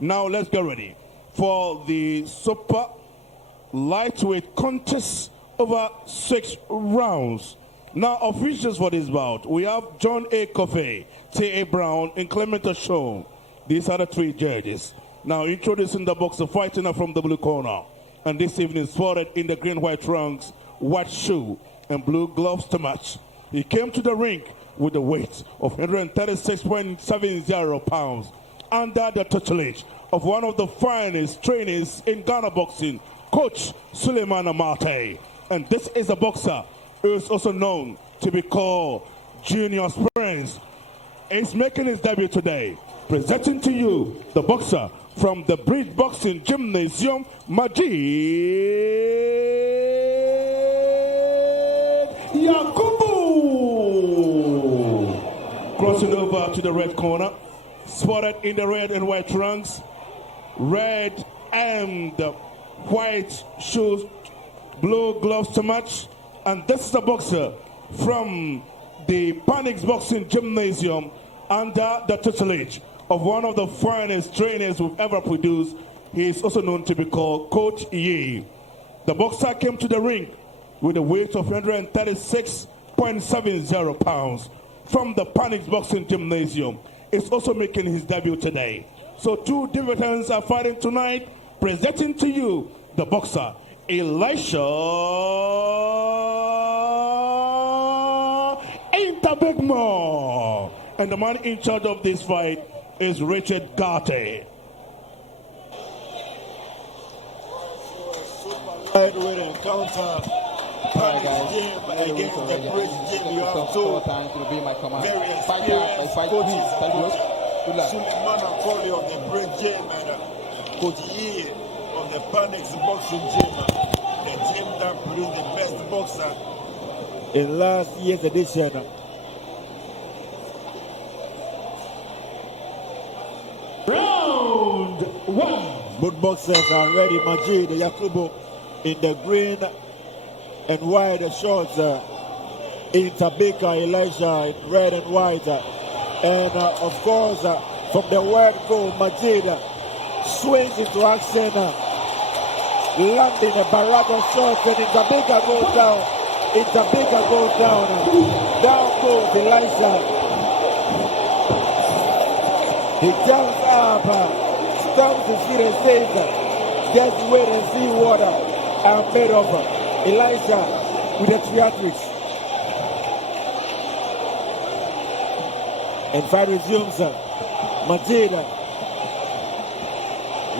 Now let's get ready for the super lightweight contest over 6 rounds. Now, officials for this bout, we have John A. Coffey, T.A. Brown, and Clement Ashon. These are the 3 judges. Now, introducing the boxer fighting from the blue corner. And this evening spotted in the green-white trunks, white shoe, and blue gloves to match. He came to the ring with a weight of 136.70 pounds under the tutelage of one of the finest trainers in Ghana boxing, Coach Suleiman Amate. And this is a boxer who is also known to be called Junior Prince. He's making his debut today. Presenting to you the boxer from the Bridge Boxing Gymnasium, Majid Yakubu. Crossing over to the red corner, spotted in the red and white trunks, red and white shoes, blue gloves to match. And this is a boxer from the Panix Boxing Gymnasium under the tutelage of one of the finest trainers we've ever produced. He is also known to be called Coach Ye. The boxer came to the ring with a weight of 136.70 pounds from the Panix Boxing Gymnasium. He's also making his debut today. So 2 divisions are fighting tonight. Presenting to you the boxer Elisha Interbigmore. And the man in charge of this fight is Richard Garte. Right with encounter against the Bridge Gym. You have 2 very experienced coaches. Suleiman Akoli of the Bridge Gym and Coach Yi of the Panix Boxing Gym. The gym that produced the best boxer in last year's edition. Round 1. Both boxers are ready. Majid Yakubu in the green and white shorts. Interbigmore Elisha in red and white. And of course, from the word go, Majid swings into action, landing a barrage of shots, and Interbigmore goes down. Interbigmore goes down. Down goes Elisha. He jumps up, stomps his feet and says, just wait and see what I'm made of. Elisha with the theatrics. And fight resumes. Majid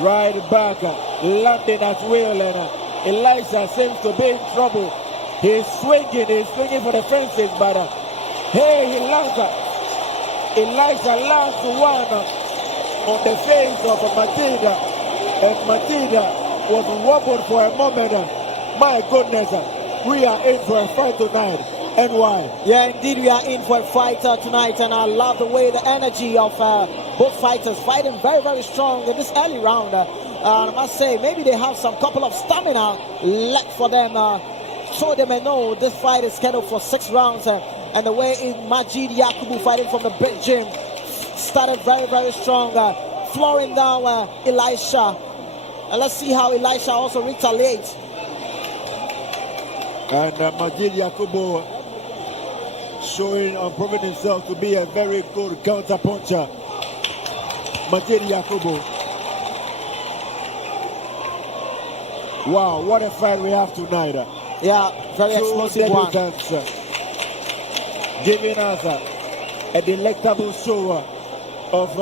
right back, landing at will, and Elisha seems to be in trouble. He's swinging for the fences, but hey, he lands. Elisha lands one on the face of Majid, and Majid was wobbled for a moment. My goodness, we are in for a fight tonight. And why? Yeah, indeed, we are in for a fight tonight, and I love the way the energy of both fighters fighting very, very strong in this early round. I must say, maybe they have some couple of stamina left for them, so they may know this fight is scheduled for 6 rounds. And the way Majid Yakubu fighting from the big gym started very, very strong, flooring down Elisha. And let's see how Elisha also retaliates. And Majid Yakubu showing and proving himself to be a very good counter puncher. Majid Yakubu. Wow, what a fight we have tonight. Yeah, very explosive one. Giving us a delectable show of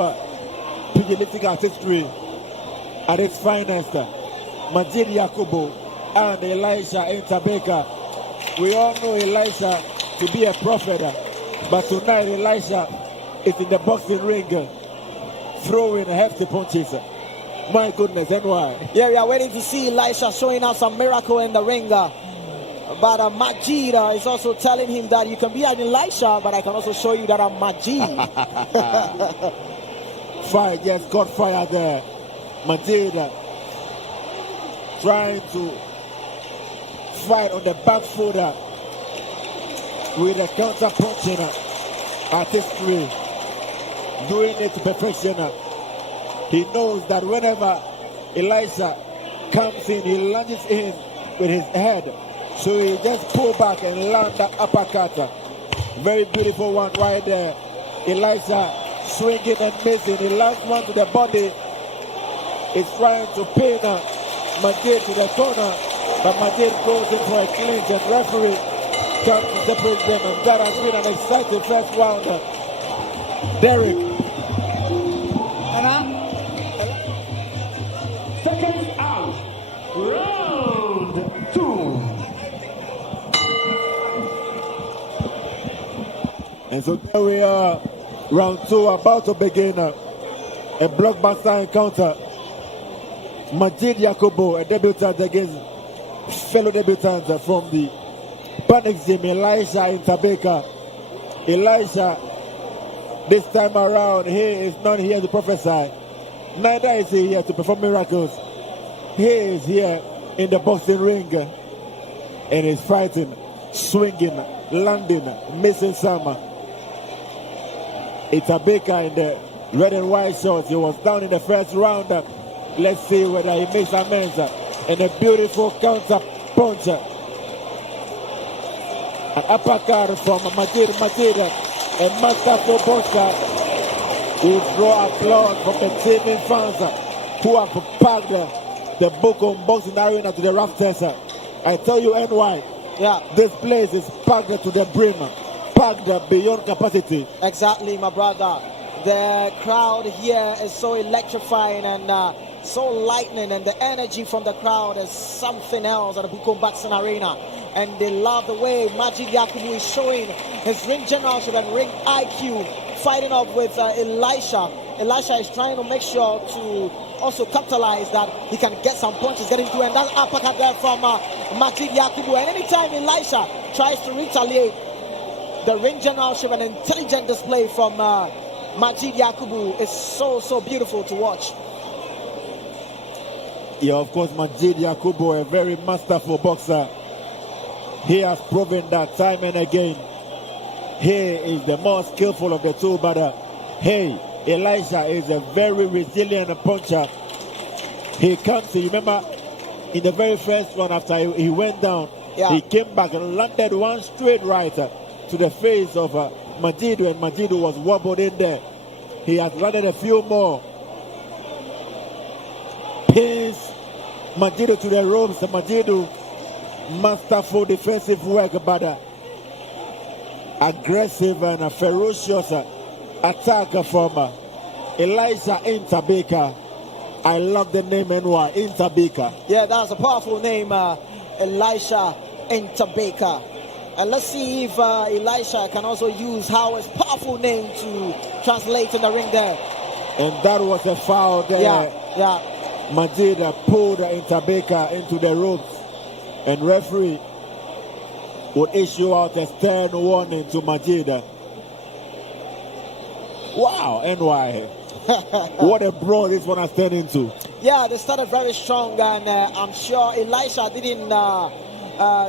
pugilistic artistry at its finest. Majid Yakubu and Elisha Interbigmore. We all know Elisha to be a prophet, but tonight Elisha is in the boxing ring throwing hefty punches. My goodness, and why? Yeah, we are waiting to see Elisha showing us some miracle in the ring. But Majid is also telling him that you can be an Elisha, but I can also show you that I'm Majid. Fire just got fire there. Majid trying to fight on the back foot with a counter punching artistry, doing it to perfection. He knows that whenever Elisha comes in, he lunges in with his head. So he just pull back and land that uppercut. Very beautiful one right there. Elisha swinging and missing. He lands one to the body. He's trying to pin Majid to the corner, but Majid goes in for a clinch and referee comes to separate them, and that has been an exciting first round. Derek. Seconds out. Round 2. And so there we are, round 2 about to begin. A blockbuster encounter. Majid Yakubu, a debutant against fellow debutant from the Panic Gym, Elisha Interbigmore. Elisha, this time around, he is not here to prophesy. Neither is he here to perform miracles. He is here in the boxing ring and is fighting, swinging, landing, missing some. Interbigmore in the red and white shorts. He was down in the first round. Let's see whether he makes amends. And a beautiful counter punch. An uppercut from Majid. A masterful boxer who draw applause from the teaming fans who have packed the Bukom boxing arena to the rafters. I tell you, NY, this place is packed to the brim, packed beyond capacity. Exactly, my brother. The crowd here is so electrifying and so lightning, and the energy from the crowd is something else at the Bukom Boxing Arena. And they love the way Majid Yakubu is showing his ring generalship and ring IQ, fighting up with Elisha. Elisha is trying to make sure to also capitalize that he can get some punches, get into, and that uppercut there from Majid Yakubu. And anytime Elisha tries to retaliate, the ring generalship and intelligent display from Majid Yakubu is so beautiful to watch. Yeah, of course, Majid Yakubu, a very masterful boxer. He has proven that time and again. He is the more skillful of the two, but Elisha is a very resilient puncher. He comes in, remember, in the very first one after he went down, he came back and landed one straight right to the face of Majid, and Majid was wobbled in there. He has landed a few more. Pins Majid to the ropes. Majid, masterful defensive work, but aggressive and ferocious attack from Elisha Interbigmore. I love the name NY, Interbigmore. Yeah, that's a powerful name, Elisha Interbigmore. And let's see if Elisha can also use Howard's powerful name to translate in the ring there. And that was a foul there. Yeah. Majid pulled Interbigmore into the ropes, and referee would issue out a stern warning to Majid. Wow, NY. What a brawl this one has turned into. Yeah, they started very strong, and I'm sure Elisha didn't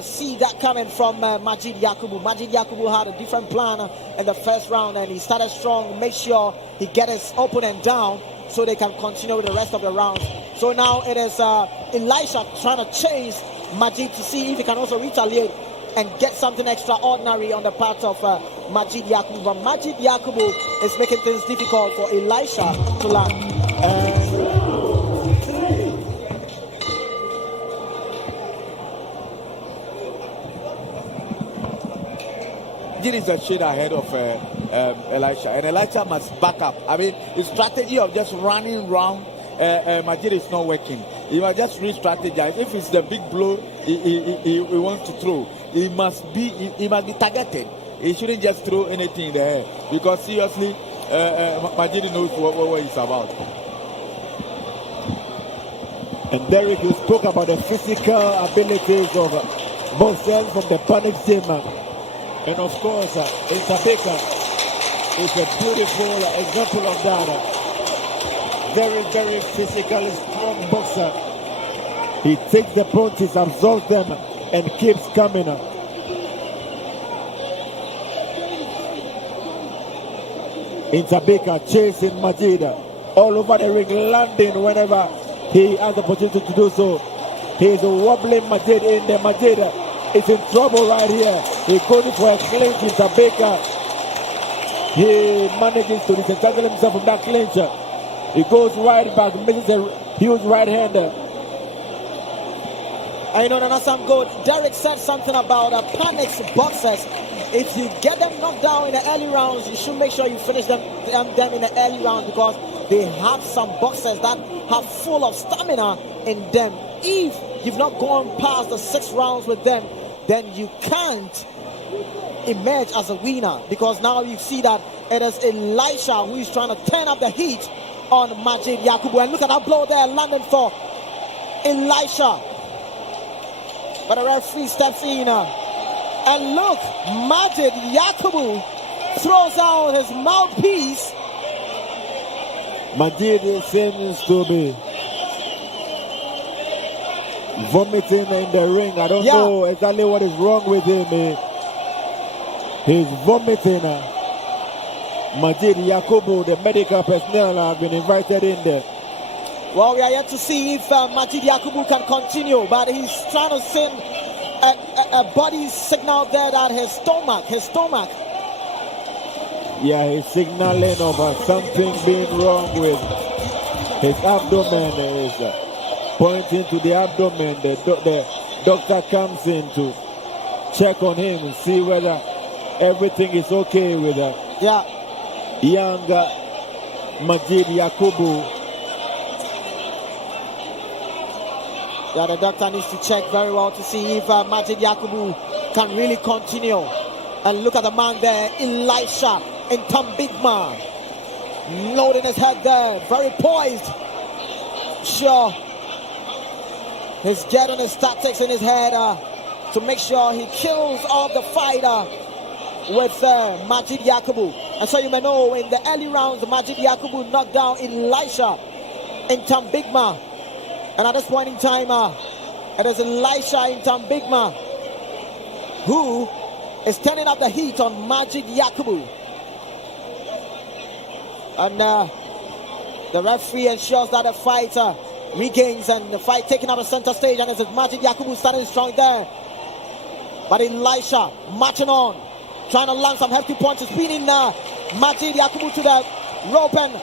see that coming from Majid Yakubu. Majid Yakubu had a different plan in the first round, and he started strong, make sure he gets his opponent down so they can continue with the rest of the rounds. So now it is Elisha trying to chase Majid to see if he can also retaliate and get something extraordinary on the part of Majid Yakubu. But Majid Yakubu is making things difficult for Elisha to land. Majid is a shade ahead of Elisha, and Elisha must back up. I mean, the strategy of just running around Majid is not working. He must just re-strategize. If it's the big blow he wants to throw, he must be targeted. He shouldn't just throw anything in the air, because seriously, Majid knows what he's about. And Derek, you spoke about the physical abilities of boxers from the Panic Gym. And of course, Interbigmore is a beautiful example of that. Very physically strong boxer. He takes the punches, absorbs them, and keeps coming. Interbigmore chasing Majid. all over the ring, landing whenever he has the opportunity to do so. He's wobbling Majid in there. Majid is in trouble right here. He's going for a clinch in Baker. He manages to disentangle himself from that clinch. He goes right back, misses a huge right hander. I know that's some good. Derek said something about panics boxers. If you get them knocked down in the early rounds, you should make sure you finish them in the early rounds, because they have some boxers that have full of stamina in them. If you've not gone past the 6 rounds with them, then you can't emerge as a winner, because now you see that it is Elisha who is trying to turn up the heat on Majid Yakubu. And look at that blow there landing for Elisha. But the referee steps in. And look, Majid Yakubu throws out his mouthpiece. Majid seems to be vomiting in the ring. I don't know exactly what is wrong with him. He's vomiting. Majid Yakubu, the medical personnel have been invited in there. Well, we are yet to see if Majid Yakubu can continue, but he's trying to send a body signal there that his stomach. Yeah, he's signaling of something being wrong with his abdomen. Is pointing to the abdomen. The doctor comes in to check on him and see whether everything is okay with young Majid Yakubu. Yeah, the doctor needs to check very well to see if Majid Yakubu can really continue. And look at the man there, Elisha Interbigmore, loading his head there, very poised. Sure, he's getting his tactics in his head to make sure he kills off the fighter with Majid Yakubu. And so you may know, in the early rounds, Majid Yakubu knocked down Elisha Interbigmore. And at this point in time, it is Elisha Interbigmore who is turning up the heat on Majid Yakubu. And the referee ensures that the fight regains, and the fight taking up the center stage. And it's Majid Yakubu starting strong there. But Elisha marching on, trying to land some hefty punches, pinning Majid Yakubu to the rope. And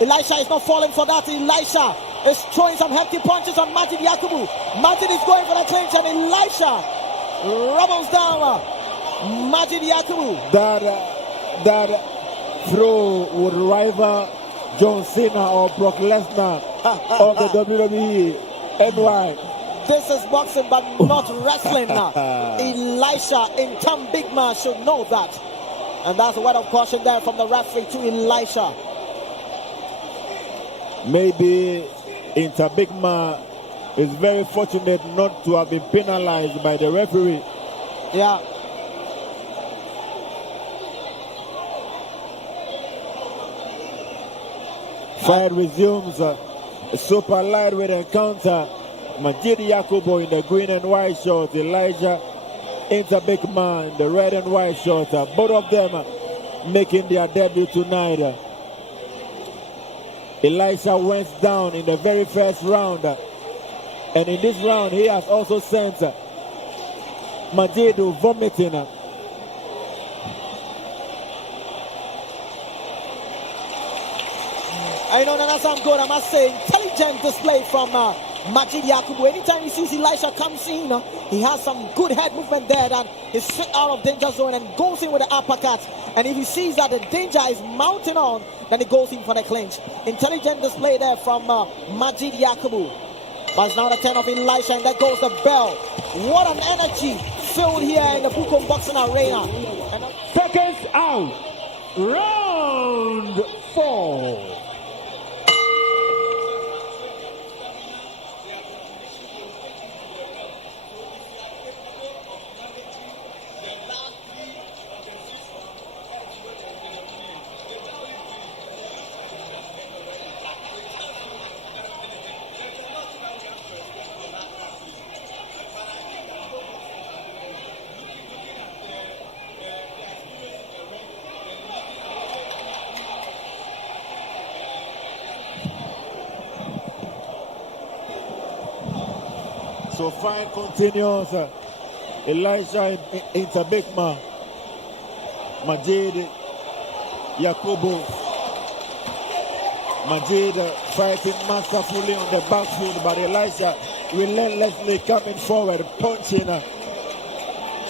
Elisha is not falling for that. Elisha is throwing some hefty punches on Majid Yakubu. Majid is going for the clinch, and Elisha rumbles down Majid Yakubu. That throw would rival John Cena or Brock Lesnar of the WWE. NY. This is boxing, but not wrestling. Elisha Interbigmore should know that. And that's a word of caution there from the referee to Elisha. Maybe Interbigmore is very fortunate not to have been penalized by the referee. Yeah. Fight resumes. Super lightweight encounter. Majid Yakubu in the green and white shorts. Elijah Interbigmore in the red and white shorts. Both of them making their debut tonight. Elisha went down in the very first round. And in this round, he has also sent Majid vomiting. I know that's some good, I must say. Intelligent display from Majid Yakubu. Anytime he sees Elisha comes in, he has some good head movement there, that he's straight out of danger zone and goes in with the uppercut. And if he sees that the danger is mounting on, then he goes in for the clinch. Intelligent display there from Majid Yakubu. But it's now the turn of Elisha, and there goes the bell. What an energy filled here in the Bukom Boxing Arena. Seconds out. Round 4. So fight continues. Elisha Interbigmore, Majid, Yakubu. Majid fighting masterfully on the back foot, but Elisha relentlessly coming forward, punching,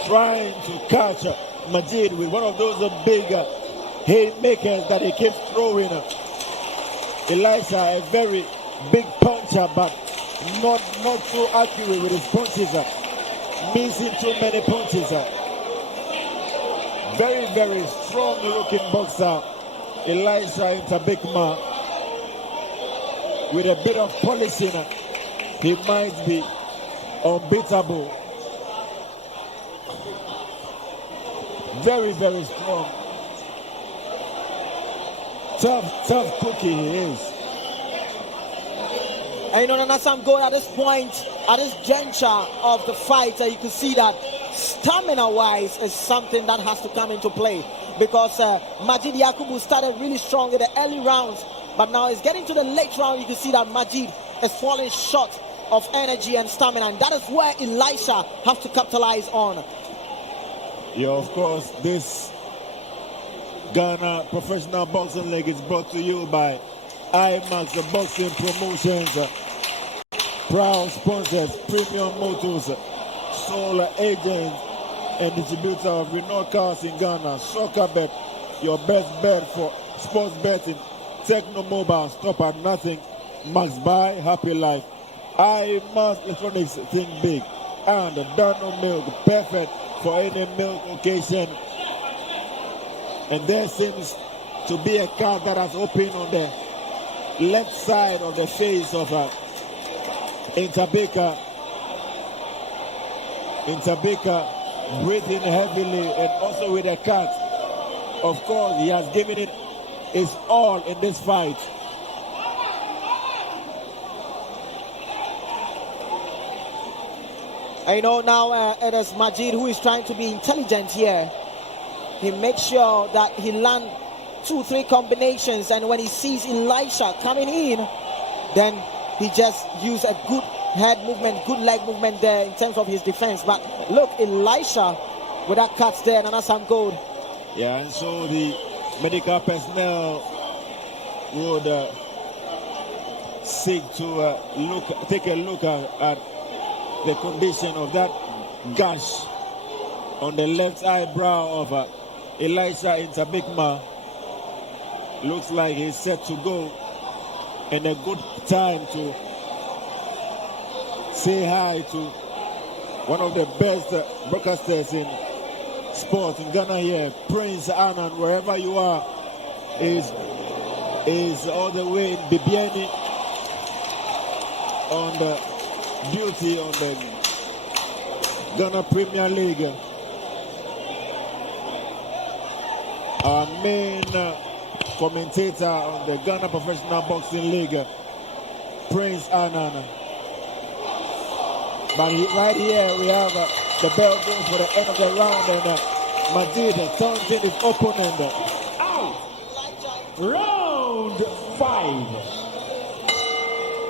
trying to catch Majid with one of those big haymakers that he keeps throwing. Elisha, a very big puncher, but not so accurate with his punches. Missing too many punches. Very, very strong looking boxer, Elisha Interbigmore. With a bit of polishing, he might be unbeatable. Very, very strong. Tough cookie he is. And you know, Nanasam Gold, at this point, at this juncture of the fight, you can see that stamina-wise is something that has to come into play. Because Majid Yakubu started really strong in the early rounds, but now it's getting to the late round. You can see that Majid is falling short of energy and stamina, and that is where Elisha has to capitalize on. Yeah, of course, this Ghana Professional Boxing League is brought to you by IMAX Boxing Promotions, proud sponsors, Premium Motors, sole agent and distributor of Renault cars in Ghana. Soccer Bet, your best bet for sports betting. Techno Mobile, stop at nothing. Max Buy, happy life. IMAX Electronics, think big. And Dano Milk, perfect for any milk occasion. And there seems to be a card that has opened on the left side of the face of Interbigmore, breathing heavily and also with a cut. Of course, he has given it his all in this fight. I know now it is Majid who is trying to be intelligent here. He makes sure that he lands 2-3 combinations, and when he sees Elisha coming in, then he just used a good head movement, good leg movement there in terms of his defense. But look, Elisha with that cut there, and that's some gold. Yeah, and so the medical personnel would seek to take a look at the condition of that gash on the left eyebrow of Elisha Interbigmore. Looks like he's set to go, and a good time to say hi to one of the best broadcasters in sport in Ghana here, Prince Anand, wherever you are, is all the way in Bibiani on the duty on the Ghana Premier League. Our main commentator on the Ghana Professional Boxing League, Prince Anand. But right here we have the bell goes for the end of the round, and Majid taunting his opponent. Out. Round 5.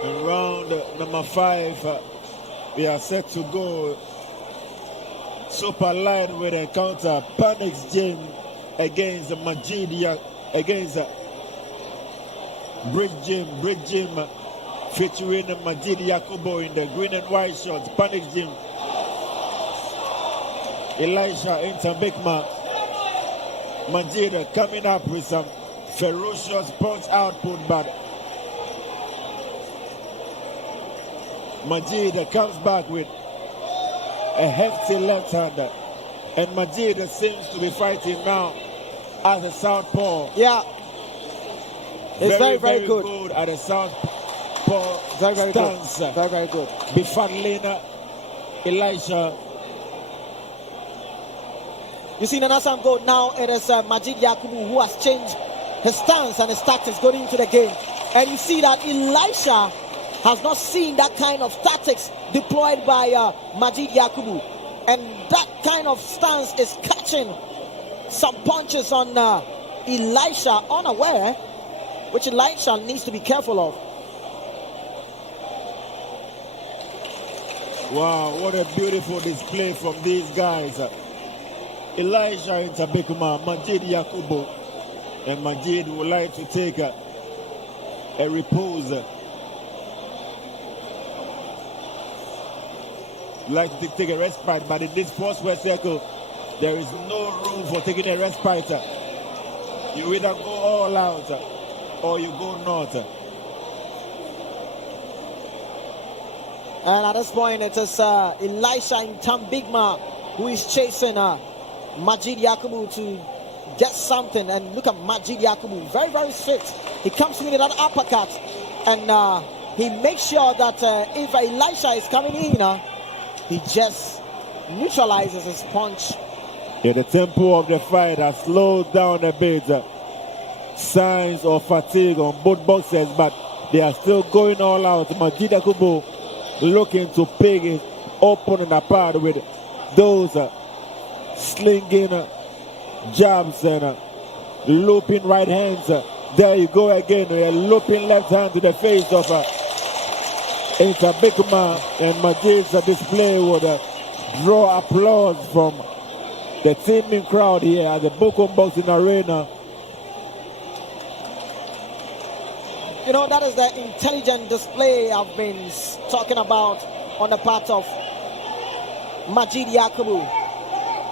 In round number 5, we are set to go. Super lightweight encounter, Panics Gym against Majid, against Brick Gym featuring Majid Yakubu in the green and white shorts. Panics Gym, Elisha Interbigmore. Majid coming up with some ferocious punch output, but Majid comes back with a hefty left hander, and Majid seems to be fighting now as a southpaw. Yeah, it's very good. At a southpaw Very stance. good. Very good. Befuddling Elisha. You see, Nanasam Gold, now it is Majid Yakubu who has changed his stance and his tactics going into the game. And you see that Elisha has not seen that kind of tactics deployed by Majid Yakubu. And that kind of stance is catching some punches on Elisha unaware, which Elisha needs to be careful of. Wow, what a beautiful display from these guys. Elisha Interbigmore, Majid Yakubu, and Majid would like to take a repose. Like to take a respite, but in this sportswear circle, there is no room for taking a respite. You either go all out or you go not. And at this point, it is Elisha Interbigmore who is chasing Majid Yakubu to get something. And look at Majid Yakubu, very, very swift. He comes in with that uppercut, and he makes sure that if Elisha is coming in, he just neutralizes his punch. Yeah, the tempo of the fight has slowed down a bit. Signs of fatigue on both boxers, but they are still going all out. Majid Yakubu looking to pick his opponent apart with those slinging jabs and looping right hands. There you go again, a looping left hand to the face of Interbigmore, and Majid's display would draw applause from the teeming crowd here at the Bukum Boxing Arena. You know, that is the intelligent display I've been talking about on the part of Majid Yakubu.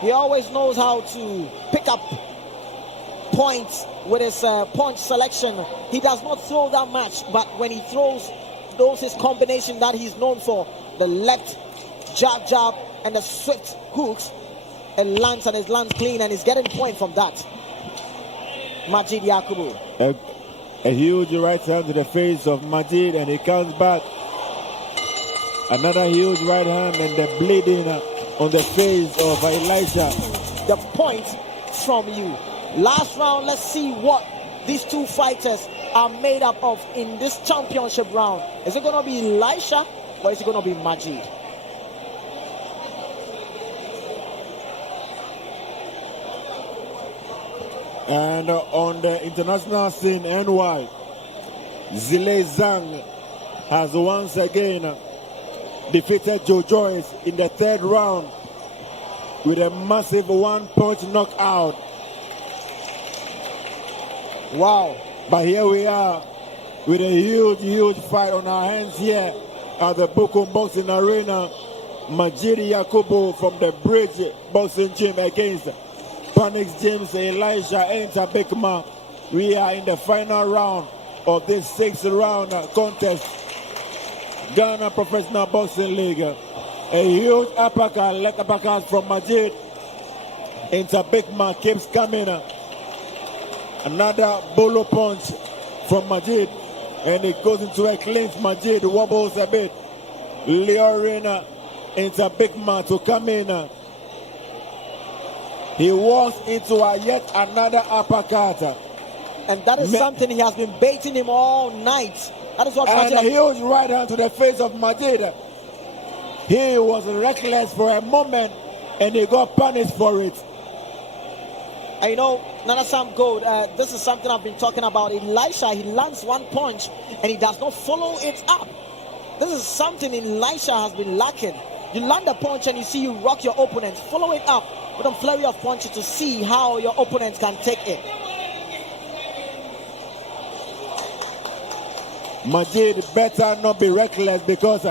He always knows how to pick up points with his punch selection. He does not throw that much, but when he throws his combination that he's known for, the left jab, and the swift hooks, and lands, and his lands clean, and he's getting point from that. Majid Yakubu. A huge right hand to the face of Majid, and he comes back. Another huge right hand, and the bleeding on the face of Elisha. The point from you. Last round, let's see what these two fighters are made up of in this championship round. Is it going to be Elisha or is it going to be Majid? And on the international scene, NY, Zile Zhang has once again defeated Joe Joyce in the third round with a massive one-punch knockout. Wow. But here we are with a huge fight on our hands here at the Bukum Boxing Arena. Majid Yakubu from the Bridge Boxing Gym against Panix James Elisha Interbigmore. We are in the final round of this 6th round contest. Ghana Professional Boxing League. A huge uppercut, leg uppercut from Majid. Interbigmore keeps coming. Another bolo punch from Majid, and it goes into a clinch. Majid wobbles a bit, luring Interbigmore to come in. He walks into yet another uppercut. And that is something he has been baiting him all night. That is what And Majid a huge right hand to the face of Majid. He was reckless for a moment, and he got punished for it. And you know, Nana Sam Gold, this is something I've been talking about. Elisha, he lands one punch and he does not follow it up. This is something Elisha has been lacking. You land a punch and you see you rock your opponent. Follow it up with a flurry of punches to see how your opponent can take it. Majid better not be reckless, because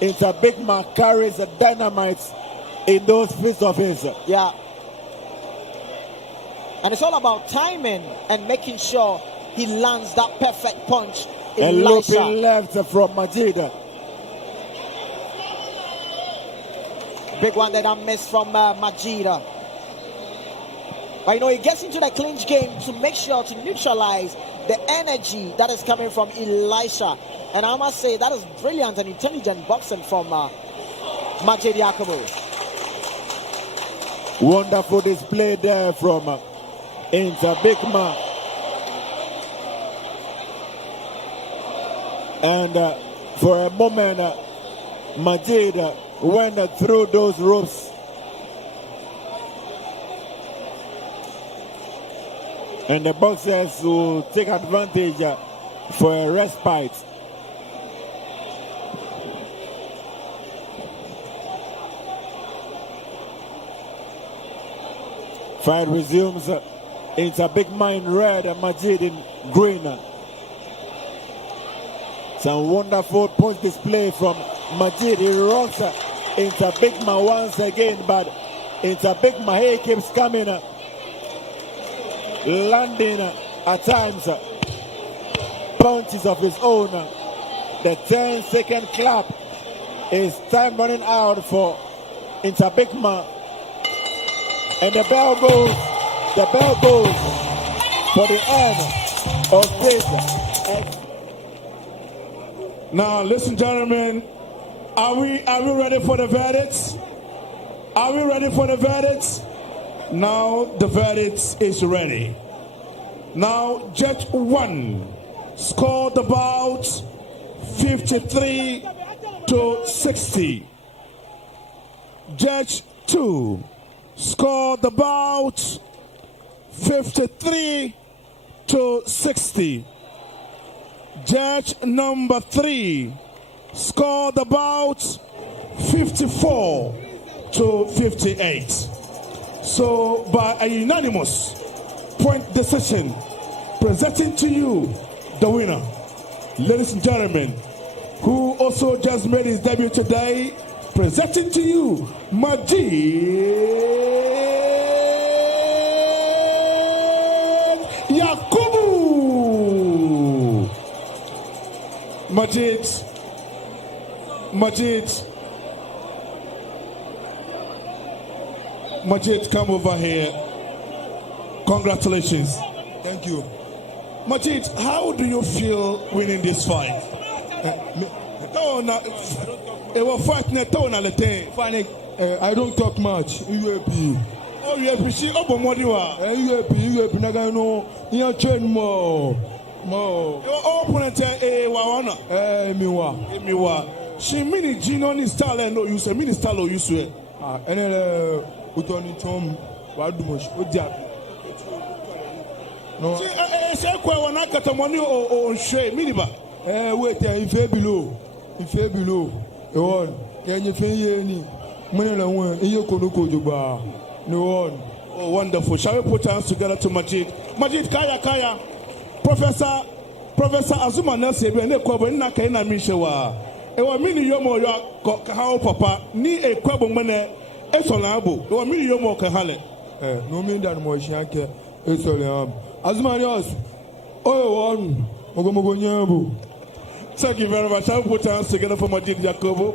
Interbigmore carries the dynamite in those fists of his. Yeah. And it's all about timing and making sure he lands that perfect punch. A Elisha. looping left from Majid. Big one that I missed from Majid. But you know, he gets into the clinch game to make sure to neutralize the energy that is coming from Elisha. And I must say, that is brilliant and intelligent boxing from Majid Yakubu. Wonderful display there from Interbigmore. And for a moment, Majid went through those ropes. And the boxers will take advantage for a respite. Fight resumes. Interbigmore in red and Majid in green. Some wonderful point display from Majid. He rocks Interbigmore once again, but Interbigmore, he keeps coming, landing at times punches of his own. The 10-second clap is time running out for Interbigmore, and the bell goes for the end of this. Now, listen, gentlemen, are we ready for the verdict? Are we ready for the verdict? Now the verdict is ready. Now, Judge 1 scored the bout 53 to 60. Judge 2 scored the bout 53 to 60. Judge number 3 scored the bout 54 to 58. So, by a unanimous point decision, presenting to you the winner, ladies and gentlemen, who also just made his debut today, presenting to you Majid Yakubu. Majid, come over here. Congratulations. Thank you. Majid, how do you feel winning this fight? I don't talk much. UAP. Oh, UAP. She open what you are. UAP. Naga no. You train more. Your opponent, Wawana. Miwa. She mini Gino ni style and no use. Mini style or use. And Utoni Tom. Wadumosh. Ujab. No. She kwa wana kata money or share miniba. Wait, if you below. You want. Can you feel any? Money la one. You konuko juba. No one. Oh, wonderful. Shall we put hands together to Majid? Majid, Kaya. Professor Azuma Nelson, be ne kwabo na kai na mishewa. E wa mini yomo yo ka hawo papa ni e kwabo mene e so na abo. E wa mini yomo ka hale. No mean that mo shiake e so le am. Azuma News. Oh, one. Mogo nyambu. Thank you very much. I'll put hands together for Majid Yakubu.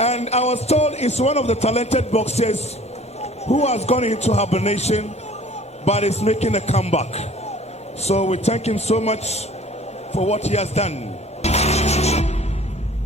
And I was told it's one of the talented boxers who has gone into hibernation but is making a comeback. So we thank him so much for what he has done.